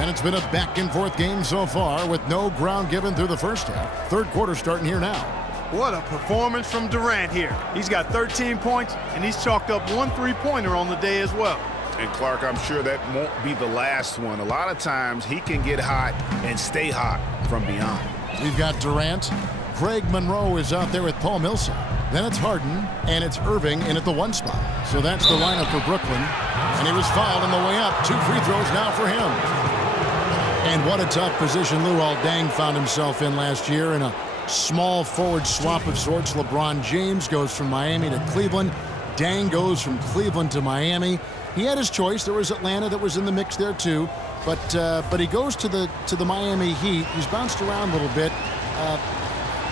And it's been a back-and-forth game so far with no ground given through the first half. Third quarter starting here now. What a performance from Durant here. He's got 13 points, and he's chalked up 1 3-pointer on the day as well. And Clark, I'm sure that won't be the last one. A lot of times he can get hot and stay hot from beyond. We've got Durant. Greg Monroe is out there with Paul Millsap. Then it's Harden, and it's Irving in at the 1 spot. So that's the lineup for Brooklyn. And he was fouled on the way up. 2 free throws now for him. And what a tough position Luol Deng found himself in last year in a small forward swap of sorts. LeBron James goes from Miami to Cleveland. Deng goes from Cleveland to Miami. He had his choice. There was Atlanta that was in the mix there too. But he goes to the Miami Heat. He's bounced around a little bit.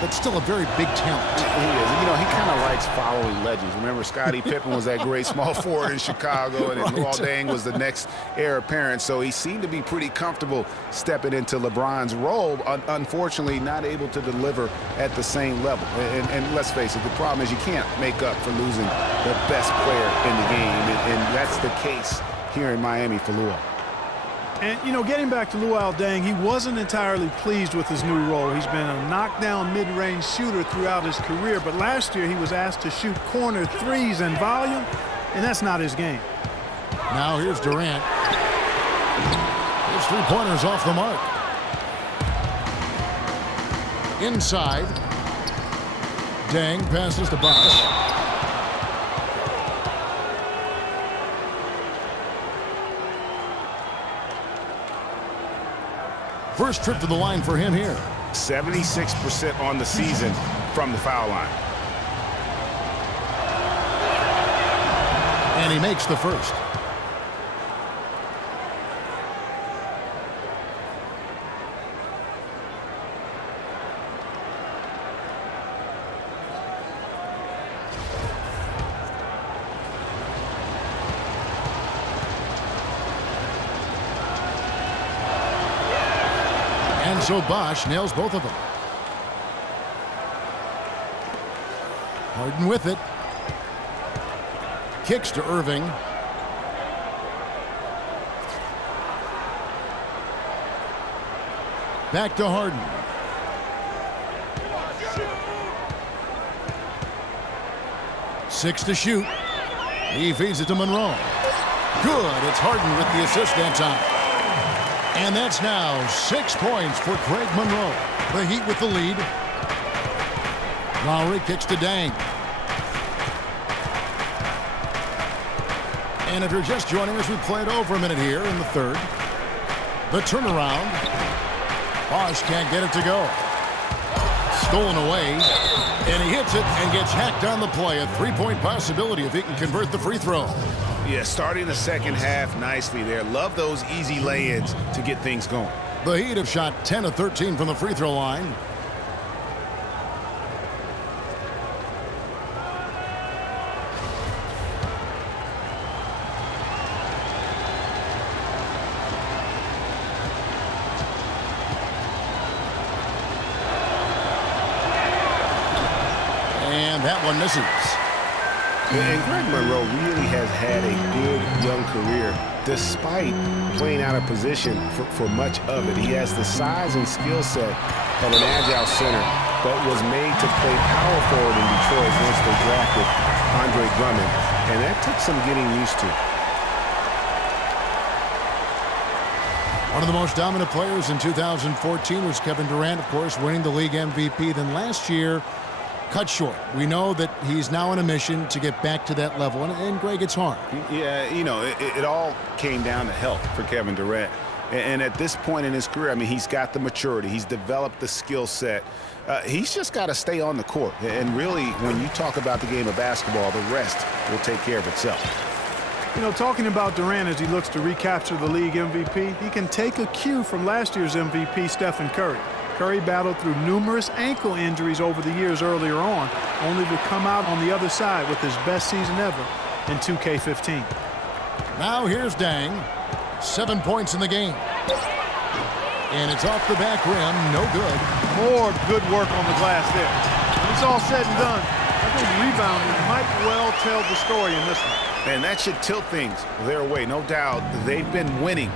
But still a very big talent. He is. You know, he kind of likes following legends. Remember, Scottie Pippen was that great small forward in Chicago, and Luol Deng was the next heir apparent. So he seemed to be pretty comfortable stepping into LeBron's role. Unfortunately, not able to deliver at the same level. And let's face it, the problem is you can't make up for losing the best player in the game. And that's the case here in Miami for Luol. And, you know, getting back to Luol Deng, he wasn't entirely pleased with his new role. He's been a knockdown mid-range shooter throughout his career, but last year he was asked to shoot corner threes and volume, and that's not his game. Now here's Durant. His 3-pointers off the mark. Inside. Deng passes to Bosh. First trip to the line for him here. 76% on the season from the foul line. And he makes the first. And so Bosh nails both of them. Harden with it. Kicks to Irving. Back to Harden. Six to shoot. He feeds it to Monroe. Good. It's Harden with the assist that time. And that's now 6 points for Greg Monroe. The Heat with the lead. Lowry kicks to Deng. And if you're just joining us, we've played over a minute here in the third. The turnaround. Bosh can't get it to go. Stolen away. And he hits it and gets hacked on the play. A 3-point possibility if he can convert the free throw. Yeah, starting the second half nicely there. Love those easy lay-ins to get things going. The Heat have shot 10 of 13 from the free throw line. And that one misses. And Greg Monroe really has had a good young career despite playing out of position for much of it. He has the size and skill set of an agile center, but was made to play power forward in Detroit once they drafted Andre Drummond, and that took some getting used to. One of the most dominant players in 2014 was Kevin Durant, of course, winning the league MVP. Then last year, cut short. We know that he's now on a mission to get back to that level, and Greg, it's hard. Yeah, you know, it all came down to health for Kevin Durant. And at this point in his career, I mean, he's got the maturity. He's developed the skill set. He's just got to stay on the court. And really, when you talk about the game of basketball, the rest will take care of itself. You know, talking about Durant as he looks to recapture the league MVP, he can take a cue from last year's MVP, Stephen Curry. Curry battled through numerous ankle injuries over the years earlier on, only to come out on the other side with his best season ever in 2K15. Now here's Deng. 7 points in the game. And it's off the back rim. No good. More good work on the glass there. When it's all said and done, I think rebounding might well tell the story in this one. And that should tilt things their way. No doubt they've been winning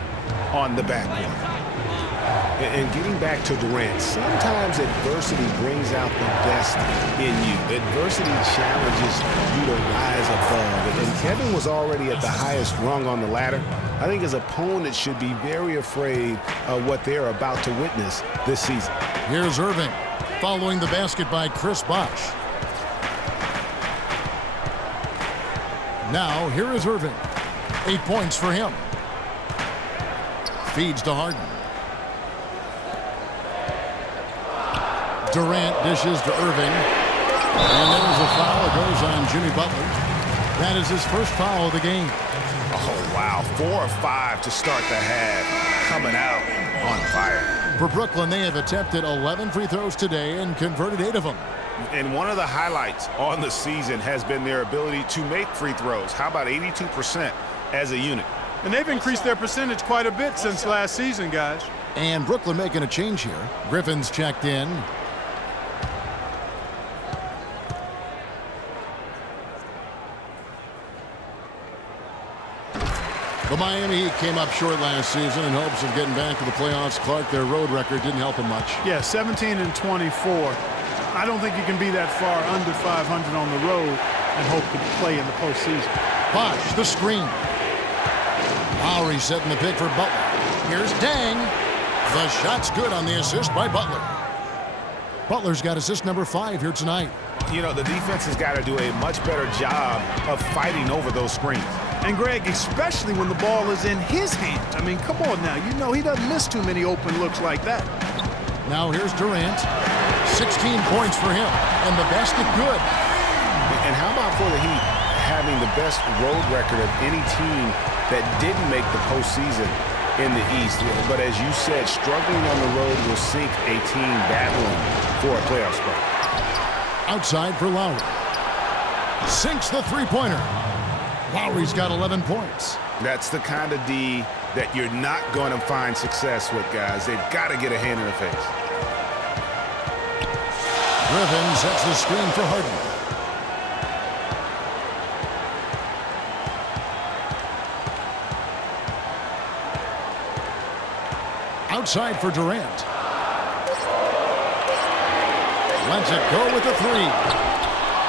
on the backboard. And getting back to Durant, sometimes adversity brings out the best in you. Adversity challenges you to rise above. And Kevin was already at the highest rung on the ladder. I think his opponent should be very afraid of what they're about to witness this season. Here's Irving, following the basket by Chris Bosh. Now, here is Irving. 8 points for him. Feeds to Harden. Durant dishes to Irving. And there's a foul. It goes on Jimmy Butler. That is his first foul of the game. Oh, wow. 4 of 5 to start the half. Coming out on fire. For Brooklyn, they have attempted 11 free throws today and converted 8 of them. And one of the highlights on the season has been their ability to make free throws. How about 82% as a unit? And they've increased their percentage quite a bit since last season, guys. And Brooklyn making a change here. Griffin's checked in. The Miami Heat came up short last season in hopes of getting back to the playoffs. Clark, their road record didn't help them much. Yeah, 17 and 24. I don't think you can be that far under 500 on the road and hope to play in the postseason. Bosh, the screen. Lowry setting the pick for Butler. Here's Dang. The shot's good on the assist by Butler. Butler's got assist number 5 here tonight. You know, the defense has got to do a much better job of fighting over those screens. And Greg, especially when the ball is in his hands. I mean, come on now. You know he doesn't miss too many open looks like that. Now here's Durant. 16 points for him. And the basket good. And how about for the Heat having the best road record of any team that didn't make the postseason in the East? But as you said, struggling on the road will sink a team battling for a playoff spot. Outside for Lowry. Sinks the three-pointer. Lowry's got 11 points. That's the kind of D that you're not going to find success with, guys. They've got to get a hand in the face. Griffin sets the screen for Harden. Outside for Durant. Lets it go with the 3.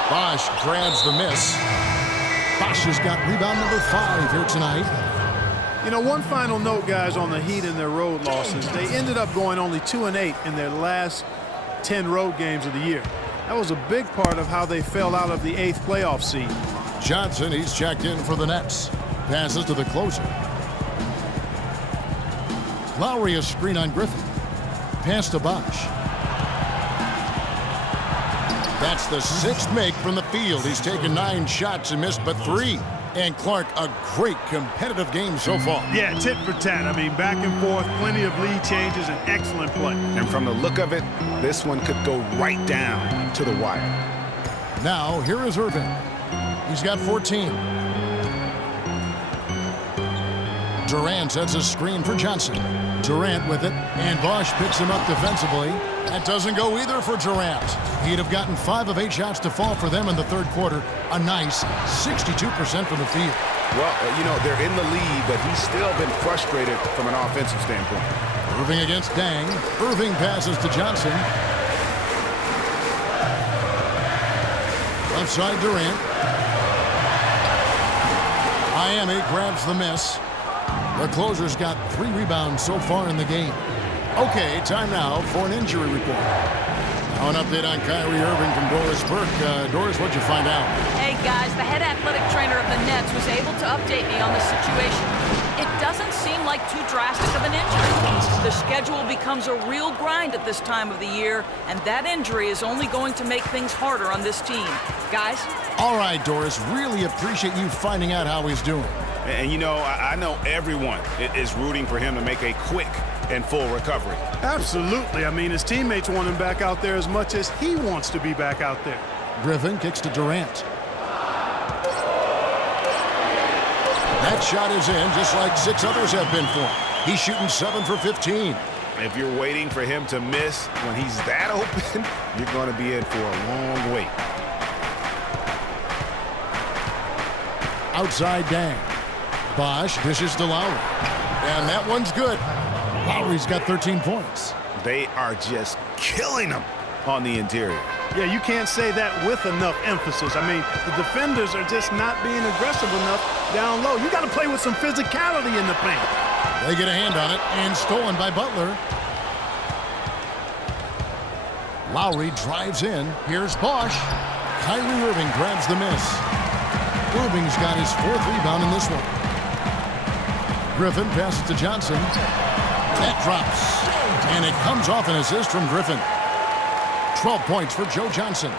Bosh grabs the miss. Bosh has got rebound number 5 here tonight. You know, one final note, guys, on the Heat and their road losses. They ended up going only 2-8 in their last 10 road games of the year. That was a big part of how they fell out of the 8th playoff seed. Johnson, he's checked in for the Nets. Passes to the closer. Lowry a screen on Griffin. Pass to Bosh. That's the 6th make from the field. He's taken 9 shots and missed but 3. And Clark, a great competitive game so far. Yeah, tit for tat. I mean, back and forth, plenty of lead changes, and excellent play. And from the look of it, this one could go right down to the wire. Now, here is Irving. He's got 14. Durant sets a screen for Johnson. Durant with it, and Bosh picks him up defensively. That doesn't go either for Durant. He'd have gotten 5 of 8 shots to fall for them in the third quarter. A nice 62% from the field. Well, you know, they're in the lead, but he's still been frustrated from an offensive standpoint. Irving against Dang. Irving passes to Johnson. Left side Durant. Miami grabs the miss. The closer's got 3 rebounds so far in the game. Okay, time now for an injury report. Now an update on Kyrie Irving from Doris Burke. Doris, what'd you find out? Hey, guys, the head athletic trainer of the Nets was able to update me on the situation. It doesn't seem like too drastic of an injury. The schedule becomes a real grind at this time of the year, and that injury is only going to make things harder on this team. Guys? All right, Doris, really appreciate you finding out how he's doing. And, you know, I know everyone is rooting for him to make a quick and full recovery. Absolutely. I mean, his teammates want him back out there as much as he wants to be back out there. Griffin kicks to Durant. That shot is in, just like 6 others have been for him. He's shooting 7 for 15. If you're waiting for him to miss when he's that open, you're going to be in for a long wait. Outside Dang. Bosh dishes to Lowry. And that one's good. Lowry's got 13 points. They are just killing them on the interior. Yeah, you can't say that with enough emphasis. I mean, the defenders are just not being aggressive enough down low. You got to play with some physicality in the paint. They get a hand on it, and stolen by Butler. Lowry drives in. Here's Bosch. Kyrie Irving grabs the miss. Irving's got his 4th rebound in this one. Griffin passes to Johnson. That drops. And it comes off an assist from Griffin. 12 points for Joe Johnson.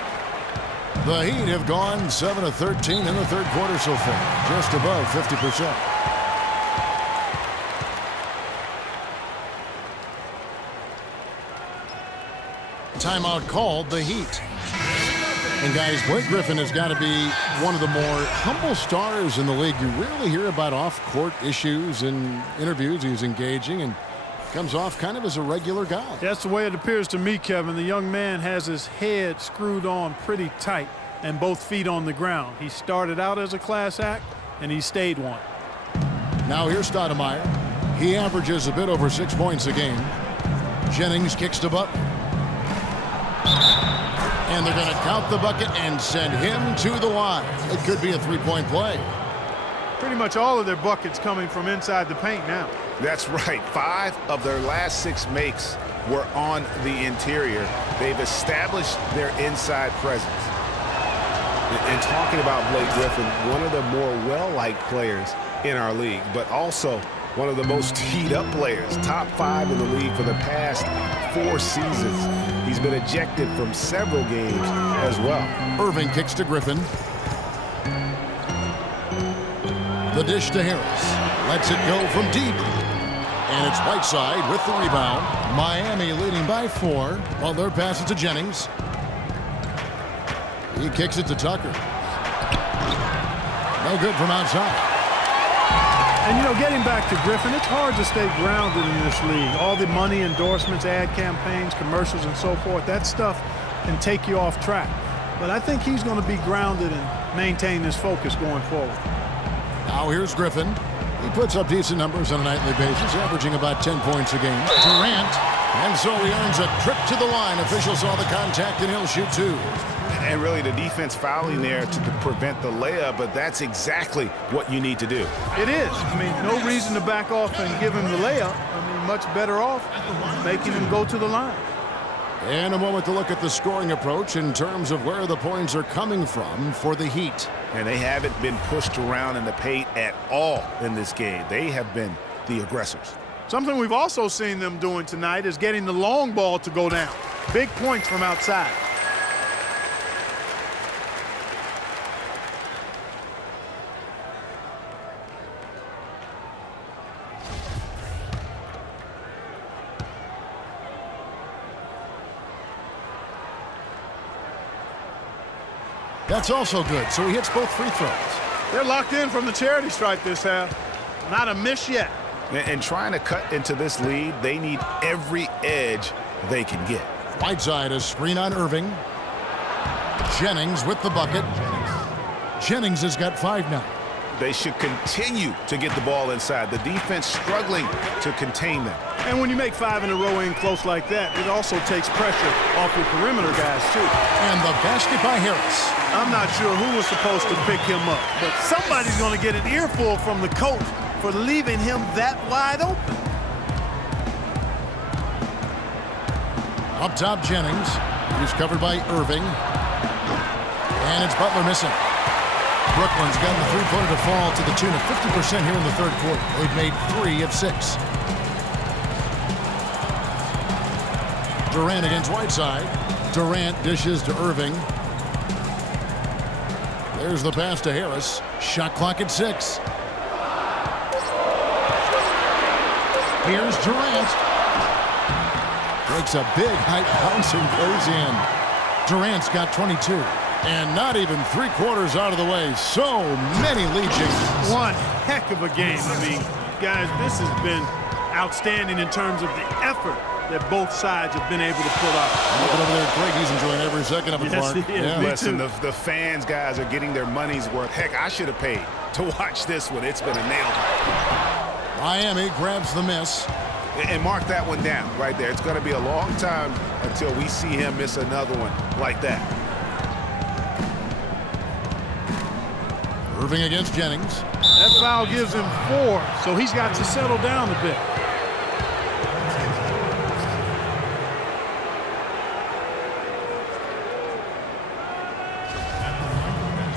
The Heat have gone 7 of 13 in the third quarter so far. Just above 50%. Timeout called, the Heat. And guys, Blake Griffin has got to be one of the more humble stars in the league. You rarely hear about off-court issues and interviews. He's engaging and comes off kind of as a regular guy. That's the way it appears to me, Kevin. The young man has his head screwed on pretty tight and both feet on the ground. He started out as a class act, and he stayed one. Now here's Stoudemire. He averages a bit over 6 points a game. Jennings kicks to Butler. And they're going to count the bucket and send him to the line. It could be a three-point play. Pretty much all of their buckets coming from inside the paint now. That's right. 5 of their last 6 makes were on the interior. They've established their inside presence. And talking about Blake Griffin, one of the more well-liked players in our league, but also one of the most teed-up players, top 5 in the league for the past 4 seasons. He's been ejected from several games as well. Irving kicks to Griffin. The dish to Harris. Lets it go from deep. And it's Whiteside with the rebound. Miami leading by 4. Butler passes to Jennings. He kicks it to Tucker. No good from outside. And, you know, getting back to Griffin, it's hard to stay grounded in this league. All the money, endorsements, ad campaigns, commercials, and so forth, that stuff can take you off track. But I think he's going to be grounded and maintain his focus going forward. Now here's Griffin. He puts up decent numbers on a nightly basis, averaging about 10 points a game. Durant. And so he earns a trip to the line. Officials saw the contact, and he'll shoot 2. And really the defense fouling there to prevent the layup, but that's exactly what you need to do. It is. I mean, no reason to back off and give him the layup. I mean, much better off making him go to the line. And a moment to look at the scoring approach in terms of where the points are coming from for the Heat. And they haven't been pushed around in the paint at all in this game. They have been the aggressors. Something we've also seen them doing tonight is getting the long ball to go down. Big points from outside. That's also good, so he hits both free throws. They're locked in from the charity stripe this half. Not a miss yet. And trying to cut into this lead, they need every edge they can get. Whiteside, a screen on Irving. Jennings with the bucket. Jennings has got 5 now. They should continue to get the ball inside. The defense struggling to contain them. And when you make 5 in a row in close like that, it also takes pressure off your perimeter guys, too. And the basket by Harris. I'm not sure who was supposed to pick him up, but somebody's going to get an earful from the coach for leaving him that wide open. Up top, Jennings. He's covered by Irving. And it's Butler missing. Brooklyn's gotten the three-pointer to fall to the tune of 50% here in the third quarter. They've made 3 of 6. Durant against Whiteside. Durant dishes to Irving. There's the pass to Harris. Shot clock at 6. Here's Durant. Breaks a big height bounce and goes in. Durant's got 22. And not even 3/4 out of the way. So many lead changes. One heck of a game. I mean, guys, this has been outstanding in terms of the effort that both sides have been able to pull out. Looking over there, Craig, he's enjoying every second of it, Yes, Clark. he is. Yeah. Me Listen, too. the fans, guys, are getting their money's worth. Heck, I should have paid to watch this one. It's been a nail biter. Miami grabs the miss. And mark that one down right there. It's going to be a long time until we see him miss another one like that. Irving against Jennings. That foul gives him 4, so he's got to settle down a bit.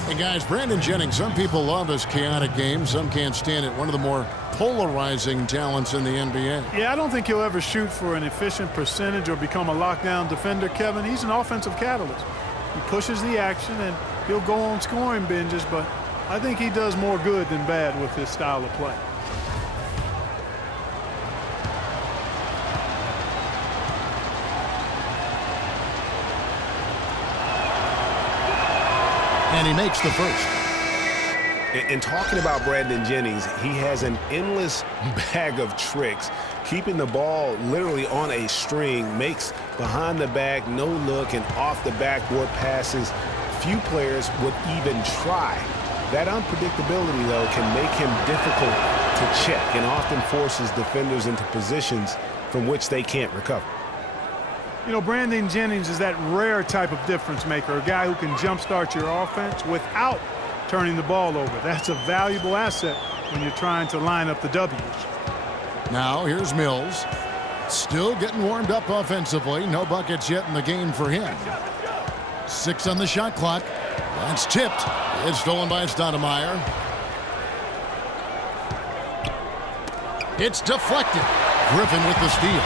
Hey guys, Brandon Jennings, some people love his chaotic game, some can't stand it. One of the more polarizing talents in the NBA. Yeah, I don't think he'll ever shoot for an efficient percentage or become a lockdown defender, Kevin. He's an offensive catalyst. He pushes the action and he'll go on scoring binges, but I think he does more good than bad with his style of play. And he makes the first. And talking about Brandon Jennings, he has an endless bag of tricks. Keeping the ball literally on a string, makes behind the back, no look, and off the backboard passes few players would even try. That unpredictability, though, can make him difficult to check and often forces defenders into positions from which they can't recover. You know, Brandon Jennings is that rare type of difference maker, a guy who can jumpstart your offense without turning the ball over. That's a valuable asset when you're trying to line up the W's. Now here's Mills. Still getting warmed up offensively. No buckets yet in the game for him. 6 on the shot clock. That's tipped. It's stolen by Stoudemire. It's deflected. Griffin with the steal.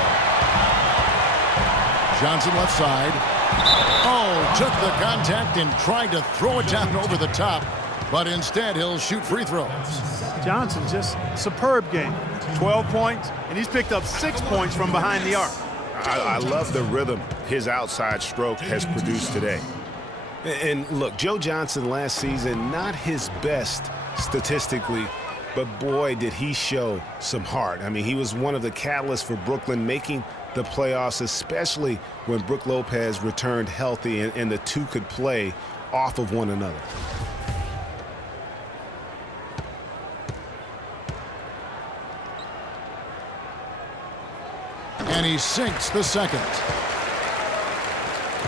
Johnson left side. Oh, took the contact and tried to throw it down over the top, but instead he'll shoot free throws. Johnson, just superb game. 12 points, and he's picked up 6 points from behind the arc. I love the rhythm his outside stroke has produced today. And look, Joe Johnson last season, not his best statistically, but boy, did he show some heart. I mean, he was one of the catalysts for Brooklyn making the playoffs, especially when Brook Lopez returned healthy and the two could play off of one another. And he sinks the second.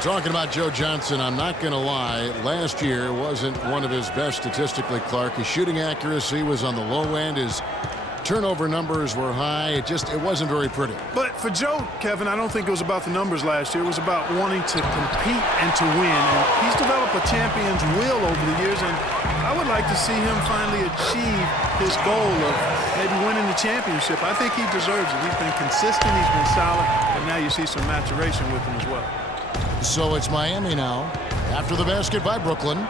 Talking about Joe Johnson, I'm not going to lie. Last year wasn't one of his best statistically, Clark. His shooting accuracy was on the low end. His turnover numbers were high. It wasn't very pretty. But for Joe, Kevin, I don't think it was about the numbers last year. It was about wanting to compete and to win. And he's developed a champion's will over the years, and I would like to see him finally achieve his goal of maybe winning the championship. I think he deserves it. He's been consistent, he's been solid, and now you see some maturation with him as well. So it's Miami now. After the basket by Brooklyn.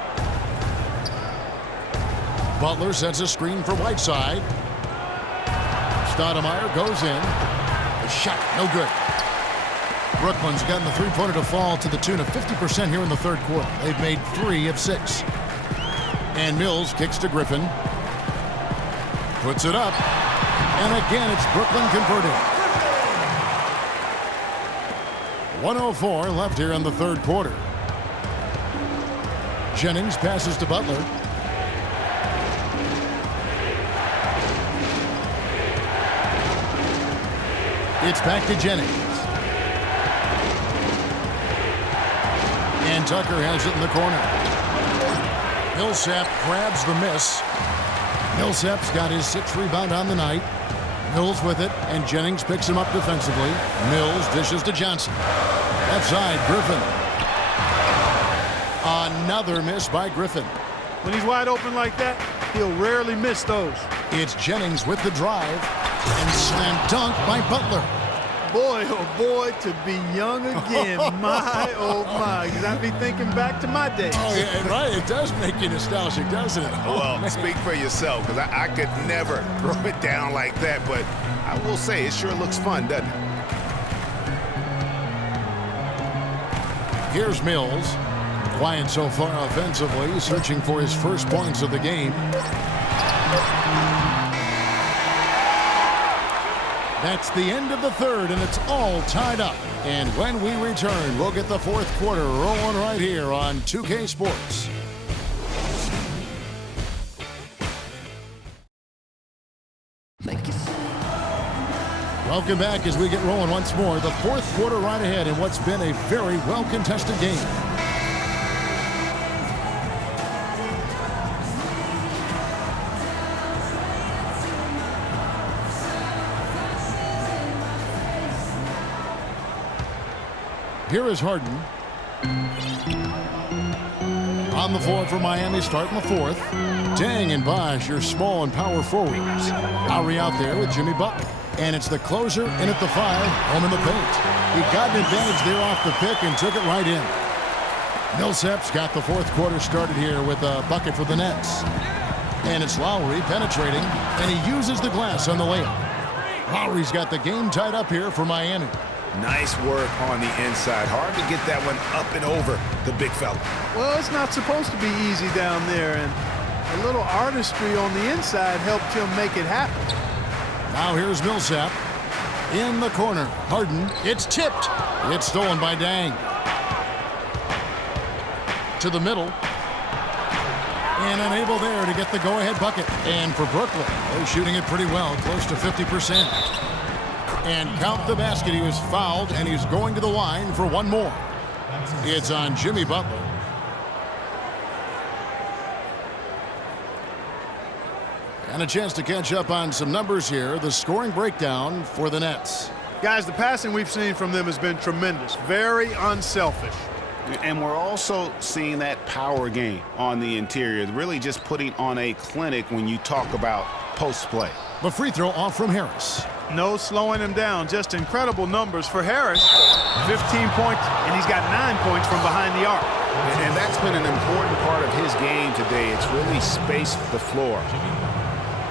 Butler sets a screen for Whiteside. Stoudemire goes in. The shot, no good. Brooklyn's gotten the three-pointer to fall to the tune of 50% here in the third quarter. They've made 3 of 6. And Mills kicks to Griffin. Puts it up. And again, it's Brooklyn converting. 1:04 left here in the third quarter. Jennings passes to Butler. It's back to Jennings. And Tucker has it in the corner. Millsap grabs the miss. Millsap's got his 6th rebound on the night. Mills with it, and Jennings picks him up defensively. Mills dishes to Johnson. Left side, Griffin. Another miss by Griffin. When he's wide open like that, he'll rarely miss those. It's Jennings with the drive, and slam dunk by Butler. Boy, oh boy, to be young again. My, oh my. I've been thinking back to my days. Oh, yeah, right. It does make you nostalgic, doesn't it? Well, speak for yourself, because I could never throw it down like that, but I will say it sure looks fun, doesn't it? Here's Mills. Quiet so far offensively, searching for his first points of the game. That's the end of the third, and it's all tied up. And when we return, we'll get the fourth quarter rolling right here on 2K Sports. Make you Welcome back as we get rolling once more. The fourth quarter right ahead in what's been a very well-contested game. Here is Harden. On the floor for Miami, starting the fourth. Dang and Bosh, your small and power forwards. Lowry out there with Jimmy Butler. And it's the closer in at the 5, home in the paint. He got an advantage there off the pick and took it right in. Millsap's got the fourth quarter started here with a bucket for the Nets. And it's Lowry penetrating, and he uses the glass on the layup. Lowry's got the game tied up here for Miami. Nice work on the inside. Hard to get that one up and over the big fella. Well, it's not supposed to be easy down there, and a little artistry on the inside helped him make it happen. Now here's Millsap in the corner. Harden, it's tipped. It's stolen by Dang. To the middle. And unable there to get the go-ahead bucket. And for Brooklyn, they're shooting it pretty well, close to 50%. And count the basket. He was fouled, and he's going to the line for one more. It's on Jimmy Butler. And a chance to catch up on some numbers here. The scoring breakdown for the Nets. Guys, the passing we've seen from them has been tremendous. Very unselfish. And we're also seeing that power game on the interior. Really just putting on a clinic when you talk about post play. The free throw off from Harris. No slowing him down. Just incredible numbers for Harris. 15 points, and he's got 9 points from behind the arc. And that's been an important part of his game today. It's really spaced the floor.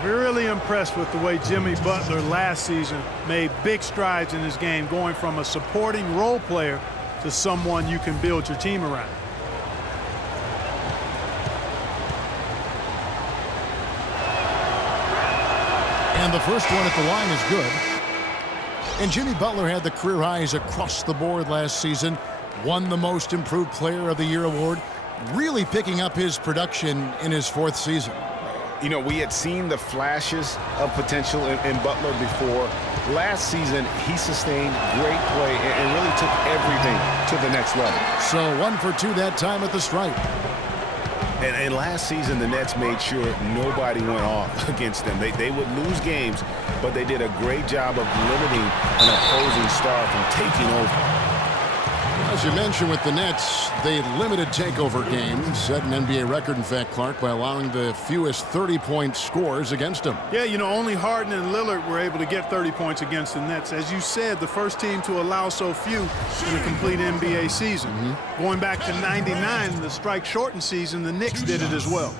We're really impressed with the way Jimmy Butler last season made big strides in his game, going from a supporting role player to someone you can build your team around. And the first one at the line is good. And Jimmy Butler had the career highs across the board last season, won the Most Improved Player of the Year award, really picking up his production in his fourth season. You know, we had seen the flashes of potential in Butler before. Last season, he sustained great play and really took everything to the next level. So 1 for 2 that time at the stripe. And last season, the Nets made sure nobody went off against them. They would lose games, but they did a great job of limiting an opposing star from taking over. As you mentioned with the Nets, they limited takeover games, set an NBA record, in fact, Clark, by allowing the fewest 30-point scores against them. Yeah, you know, only Harden and Lillard were able to get 30 points against the Nets. As you said, the first team to allow so few in a complete NBA season. Going back to '99, the strike-shortened season, the Knicks did it as well.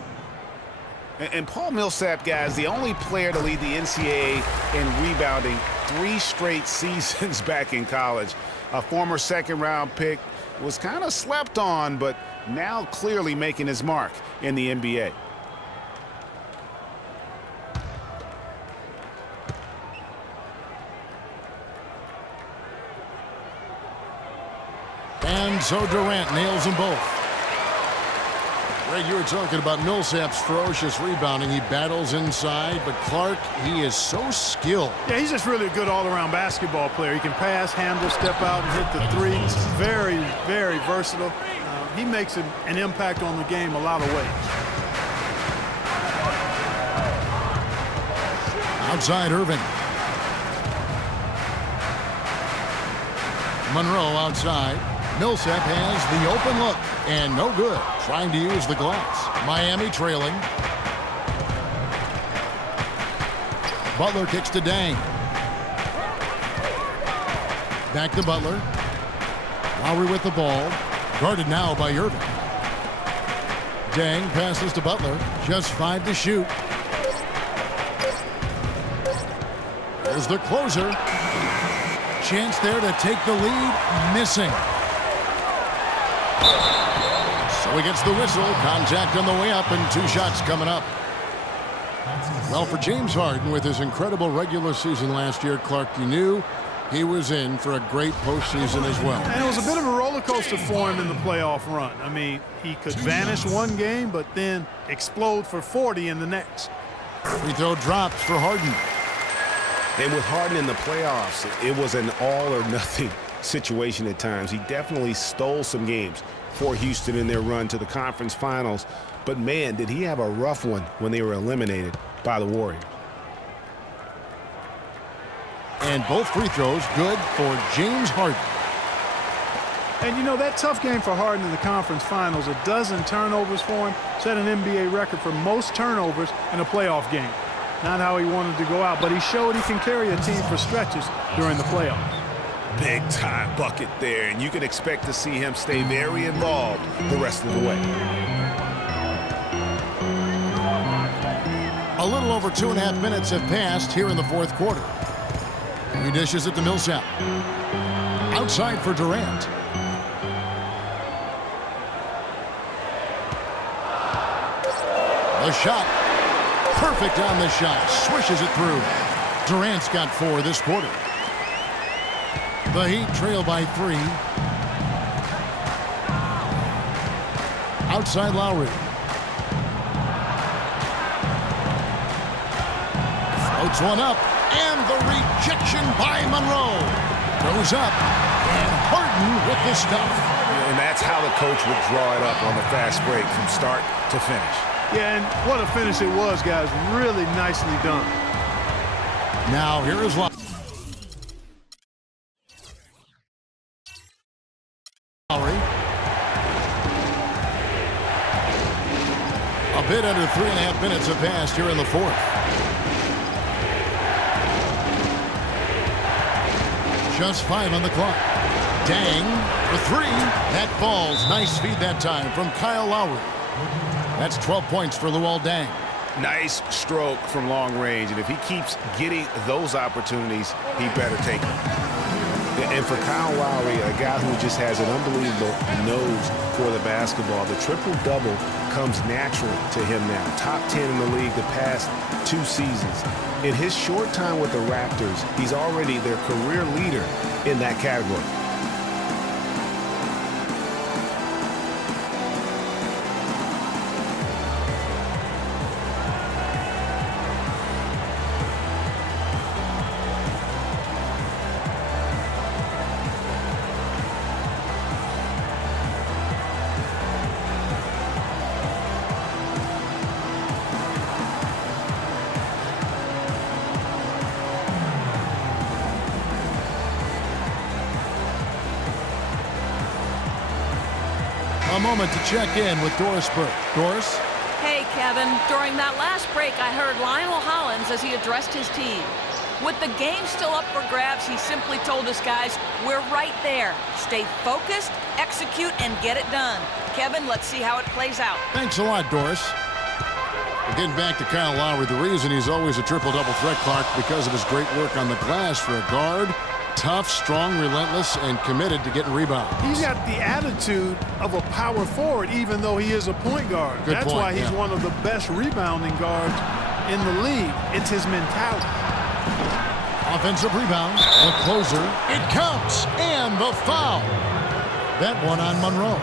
And Paul Millsap, guys, the only player to lead the NCAA in rebounding 3 straight seasons back in college. A former second-round pick, was kind of slept on, but now clearly making his mark in the NBA. And so Durant nails them both. Greg, you were talking about Millsap's ferocious rebounding. He battles inside, but Clark, he is so skilled. Yeah, he's just really a good all-around basketball player. He can pass, handle, step out, and hit the three. Very, very versatile. He makes an impact on the game a lot of ways. Outside Irving. Monroe outside. Millsap has the open look, and no good. Trying to use the glass. Miami trailing. Butler kicks to Dang. Back to Butler. Lowry with the ball. Guarded now by Irving. Dang passes to Butler. Just 5 to shoot. There's the closer. Chance there to take the lead. Missing. So he gets the whistle. Contact on the way up, and 2 shots coming up. Well, for James Harden, with his incredible regular season last year, Clark, you knew he was in for a great postseason as well. And it was a bit of a roller coaster for him in the playoff run. I mean, he could vanish one game, but then explode for 40 in the next. Free throw drops for Harden. And with Harden in the playoffs, it was an all-or-nothing situation at times. He definitely stole some games for Houston in their run to the conference finals. But, man, did he have a rough one when they were eliminated by the Warriors. And both free throws good for James Harden. And, you know, that tough game for Harden in the conference finals, a dozen turnovers for him, set an NBA record for most turnovers in a playoff game. Not how he wanted to go out, but he showed he can carry a team for stretches during the playoffs. Big-time bucket there, and you can expect to see him stay very involved the rest of the way. A little over 2.5 minutes have passed here in the fourth quarter. He dishes it to Millsap. Outside for Durant. The shot. Perfect on the shot. Swishes it through. Durant's got 4 this quarter. The Heat trail by 3. Outside Lowry. Floats one up. And the rejection by Monroe. Goes up. And Harden with the stuff. And that's how the coach would draw it up on the fast break from start to finish. Yeah, and what a finish it was, guys. Really nicely done. Now here is Lowry. A bit under 3.5 minutes have passed here in the fourth. Just 5 on the clock. Dang for 3. That falls. Nice feed that time from Kyle Lowry. That's 12 points for Luol Deng. Nice stroke from long range, and if he keeps getting those opportunities, he better take them. And for Kyle Lowry, a guy who just has an unbelievable nose for the basketball, the triple-double comes natural to him now. Top 10 in the league the past 2 seasons. In his short time with the Raptors, he's already their career leader in that category. A moment to check in with Doris Burke. Doris? Hey, Kevin. During that last break, I heard Lionel Hollins as he addressed his team. With the game still up for grabs, he simply told us guys, we're right there. Stay focused, execute, and get it done. Kevin, let's see how it plays out. Thanks a lot, Doris. Getting back to Kyle Lowry, the reason he's always a triple-double threat, Clark, because of his great work on the glass for a guard. Tough, strong, relentless, and committed to getting rebounds. He's got the attitude of a power forward, even though he is a point guard. That's why he's one of the best rebounding guards in the league. It's his mentality. Offensive rebound, the closer, it counts, and the foul. That one on Monroe.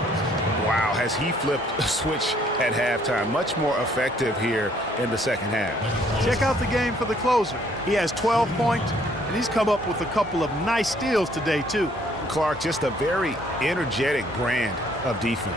Wow, has he flipped a switch at halftime. Much more effective here in the second half. Check out the game for the closer. He has 12 points, and he's come up with a couple of nice steals today, too. Clark, just a very energetic brand of defense.